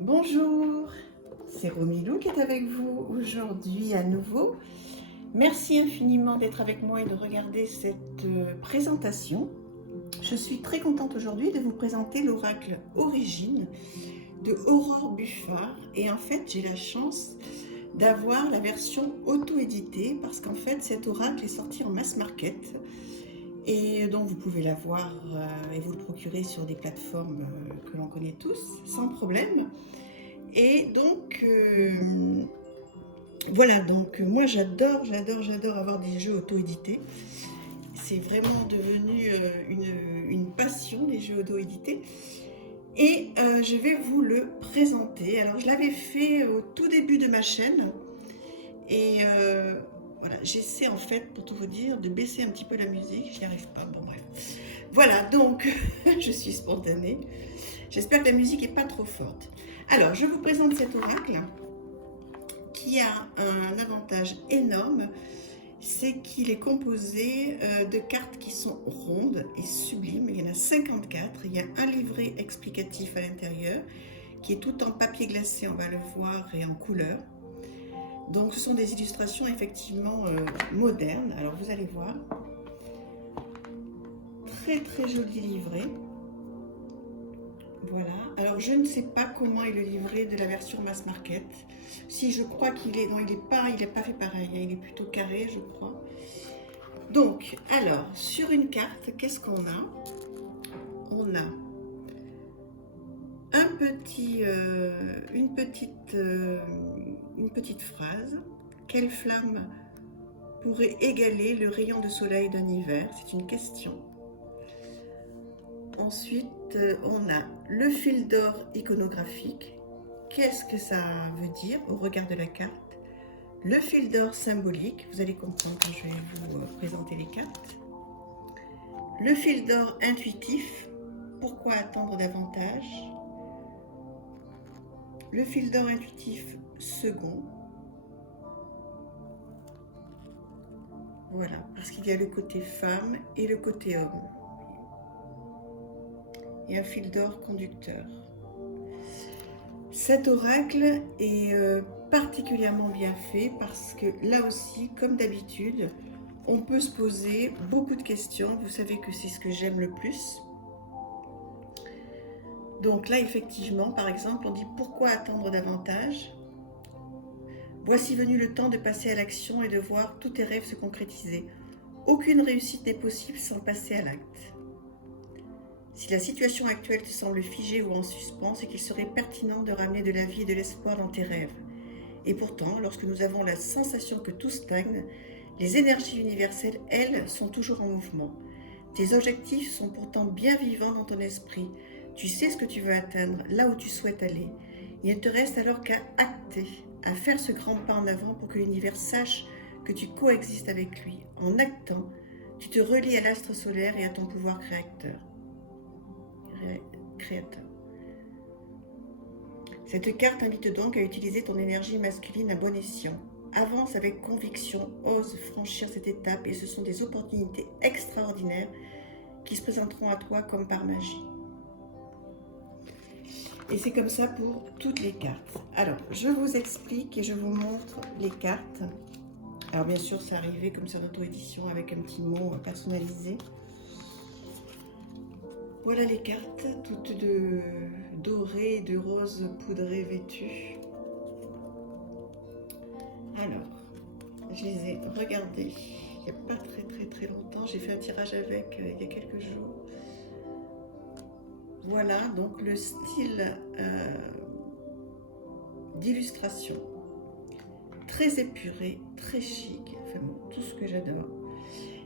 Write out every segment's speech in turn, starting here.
Bonjour, c'est Romilou qui est avec vous aujourd'hui à nouveau. Merci infiniment d'être avec moi et de regarder cette présentation. Je suis très contente aujourd'hui de vous présenter l'oracle Origine de Aurore Buffard. Et en fait, j'ai la chance d'avoir la version auto-éditée parce qu'en fait, cet oracle est sorti en mass market. Et donc vous pouvez l'avoir et vous le procurer sur des plateformes que l'on connaît tous sans problème. Et donc voilà, donc moi j'adore avoir des jeux auto-édités. C'est vraiment devenu une passion, les jeux auto-édités. Et je vais vous le présenter. Alors je l'avais fait au tout début de ma chaîne. Et voilà, j'essaie en fait, pour tout vous dire, de baisser un petit peu la musique. Je n'y arrive pas, bon bref. Voilà, donc je suis spontanée. J'espère que la musique n'est pas trop forte. Alors, je vous présente cet oracle qui a un avantage énorme, c'est qu'il est composé de cartes qui sont rondes et sublimes. Il y en a 54. Il y a un livret explicatif à l'intérieur qui est tout en papier glacé, on va le voir, et en couleur. Donc ce sont des illustrations effectivement modernes. Alors vous allez voir. Très très joli livret. Voilà. Alors je ne sais pas comment est le livret de la version mass market. Si, je crois qu'il est... Non, il n'est pas fait pareil. Il est plutôt carré, je crois. Donc, alors, sur une carte, qu'est-ce qu'on a? On a une petite phrase. Quelle flamme pourrait égaler le rayon de soleil d'un hiver? C'est une question. Ensuite, on a le fil d'or iconographique. Qu'est-ce que ça veut dire au regard de la carte? Le fil d'or symbolique, vous allez comprendre quand je vais vous présenter les cartes. Le fil d'or intuitif, pourquoi attendre davantage? Le fil d'or intuitif second. Voilà, parce qu'il y a le côté femme et le côté homme. Et un fil d'or conducteur. Cet oracle est particulièrement bien fait parce que là aussi, comme d'habitude, on peut se poser beaucoup de questions. Vous savez que c'est ce que j'aime le plus. Donc là, effectivement, par exemple, on dit pourquoi attendre davantage? Voici venu le temps de passer à l'action et de voir tous tes rêves se concrétiser. Aucune réussite n'est possible sans passer à l'acte. Si la situation actuelle te semble figée ou en suspens, c'est qu'il serait pertinent de ramener de la vie et de l'espoir dans tes rêves. Et pourtant, lorsque nous avons la sensation que tout stagne, les énergies universelles, elles, sont toujours en mouvement. Tes objectifs sont pourtant bien vivants dans ton esprit. Tu sais ce que tu veux atteindre, là où tu souhaites aller. Il ne te reste alors qu'à acter, à faire ce grand pas en avant pour que l'univers sache que tu coexistes avec lui. En actant, tu te relies à l'astre solaire et à ton pouvoir créateur. Cette carte invite donc à utiliser ton énergie masculine à bon escient. Avance avec conviction, ose franchir cette étape et ce sont des opportunités extraordinaires qui se présenteront à toi comme par magie. Et c'est comme ça pour toutes les cartes. Alors, je vous explique et je vous montre les cartes. Alors bien sûr, c'est arrivé comme ça en auto-édition avec un petit mot personnalisé. Voilà les cartes, toutes de dorées, de roses poudrées vêtues. Alors, je les ai regardées il n'y a pas très longtemps. J'ai fait un tirage avec il y a quelques jours. Voilà donc le style d'illustration. Très épuré, très chic, enfin bon, tout ce que j'adore.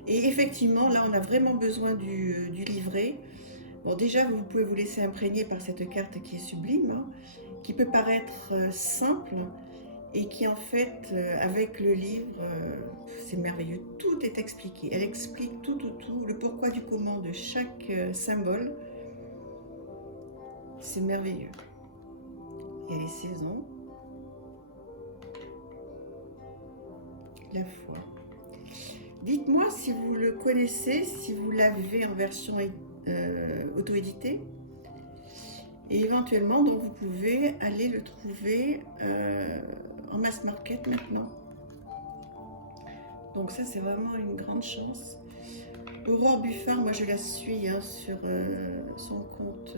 Et effectivement, là on a vraiment besoin du livret. Bon, déjà, vous pouvez vous laisser imprégner par cette carte qui est sublime, hein, qui peut paraître simple et qui, en fait, avec le livre, c'est merveilleux. Tout est expliqué. Elle explique tout, le pourquoi du comment de chaque symbole. C'est merveilleux. Il y a les saisons, la foi. Dites-moi si vous le connaissez, si vous l'avez en version auto-éditée. Et éventuellement, donc, vous pouvez aller le trouver en mass market maintenant. Donc ça, c'est vraiment une grande chance. Aurore Buffard, moi je la suis hein, sur son compte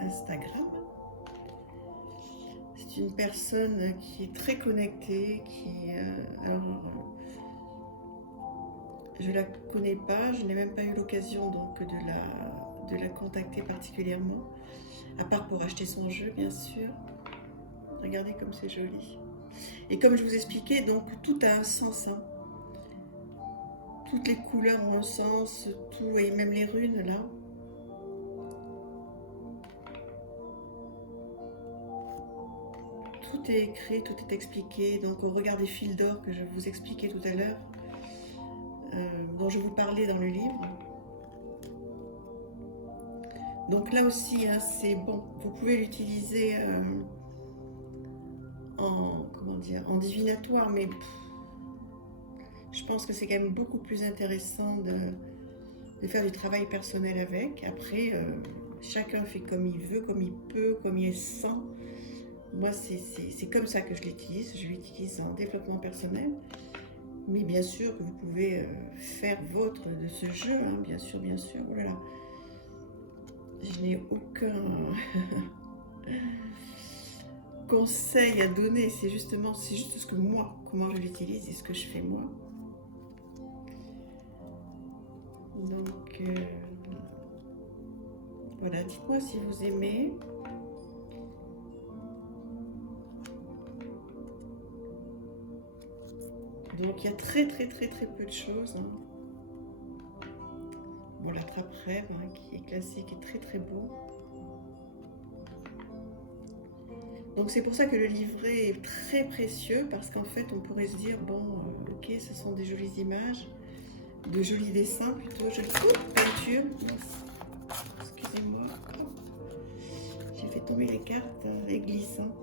Instagram. C'est une personne qui est très connectée, je la connais pas, je n'ai même pas eu l'occasion donc de la contacter particulièrement, à part pour acheter son jeu bien sûr. Regardez comme c'est joli. Et comme je vous expliquais, donc tout a un sens. Hein. Toutes les couleurs ont un sens, tout, et même les runes là. Tout est écrit, tout est expliqué. Donc on regarde les fils d'or que je vous expliquais tout à l'heure, dont je vous parlais dans le livre. Donc là aussi, hein, c'est bon. Vous pouvez l'utiliser en divinatoire, mais je pense que c'est quand même beaucoup plus intéressant de faire du travail personnel avec. Après, chacun fait comme il veut, comme il peut, comme il sent. Moi, c'est comme ça que je l'utilise. Je l'utilise en développement personnel. Mais bien sûr que vous pouvez faire votre de ce jeu, hein, bien sûr, bien sûr. Oh là là. Je n'ai aucun conseil à donner. C'est juste ce que moi, comment je l'utilise et ce que je fais moi. Donc, voilà, dites-moi si vous aimez. Donc, il y a très peu de choses. Hein. Bon, l'attrape-rêve, hein, qui est classique et très beau. Donc, c'est pour ça que le livret est très précieux, parce qu'en fait, on pourrait se dire, bon, ok, ce sont des jolies images, de jolis dessins plutôt, jolies peintures. Excusez-moi, j'ai fait tomber les cartes, les glissants.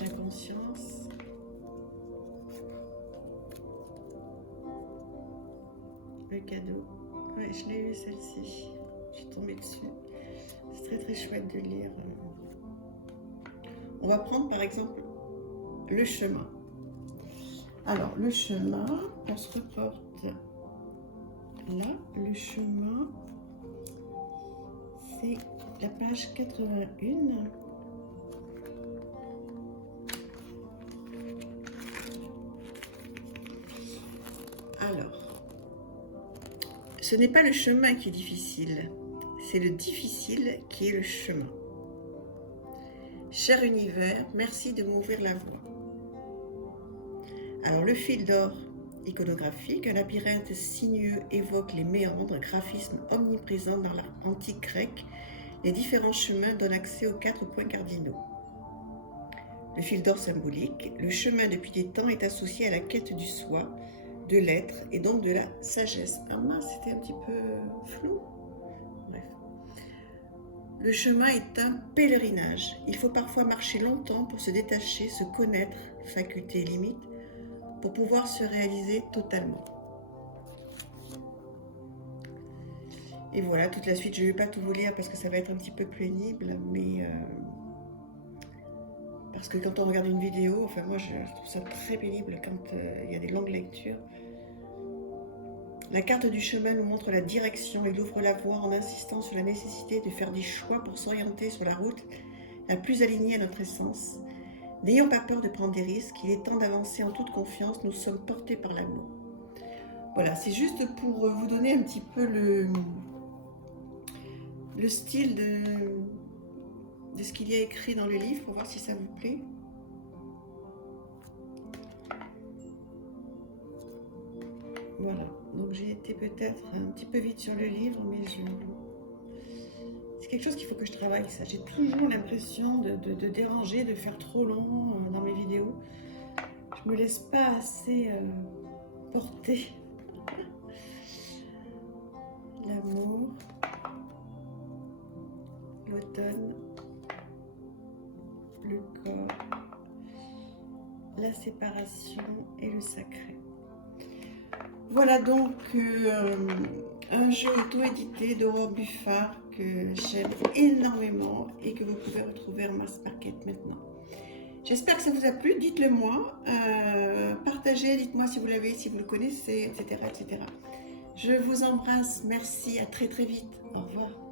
La conscience. Le cadeau. Ouais, je l'ai eu celle-ci. Je suis tombée dessus. C'est très chouette de lire. On va prendre par exemple le chemin. Alors, le chemin, on se reporte là. Le chemin, c'est la page 81. Alors, ce n'est pas le chemin qui est difficile, c'est le difficile qui est le chemin. Cher univers, merci de m'ouvrir la voie. Alors, le fil d'or iconographique, un labyrinthe sinueux évoque les méandres, graphisme omniprésent dans l'art antique grec. Les différents chemins donnent accès aux 4 points cardinaux. Le fil d'or symbolique, le chemin depuis des temps est associé à la quête du soi, de l'être et donc de la sagesse. Ah mince, c'était un petit peu flou. Bref. Le chemin est un pèlerinage. Il faut parfois marcher longtemps pour se détacher, se connaître, facultés et limites, pour pouvoir se réaliser totalement. Et voilà, toute la suite, je ne vais pas tout vous lire parce que ça va être un petit peu pénible, mais parce que quand on regarde une vidéo, enfin moi je trouve ça très pénible quand il y a des longues lectures. La carte du chemin nous montre la direction et ouvre la voie en insistant sur la nécessité de faire des choix pour s'orienter sur la route la plus alignée à notre essence. N'ayons pas peur de prendre des risques, il est temps d'avancer en toute confiance, nous sommes portés par l'amour. Voilà, c'est juste pour vous donner un petit peu le style de ce qu'il y a écrit dans le livre, pour voir si ça vous plaît. Voilà, donc j'ai été peut-être un petit peu vite sur le livre, mais c'est quelque chose qu'il faut que je travaille, ça. J'ai toujours l'impression de déranger, de faire trop long dans mes vidéos. Je me laisse pas assez porter. L'amour, l'automne, le corps, la séparation et le sacré. Voilà donc un jeu auto-édité d'Aurore Buffard que j'aime énormément et que vous pouvez retrouver en mass market maintenant. J'espère que ça vous a plu, dites-le moi, partagez, dites-moi si vous l'avez, si vous le connaissez, etc., etc. Je vous embrasse, merci, à très très vite, au revoir.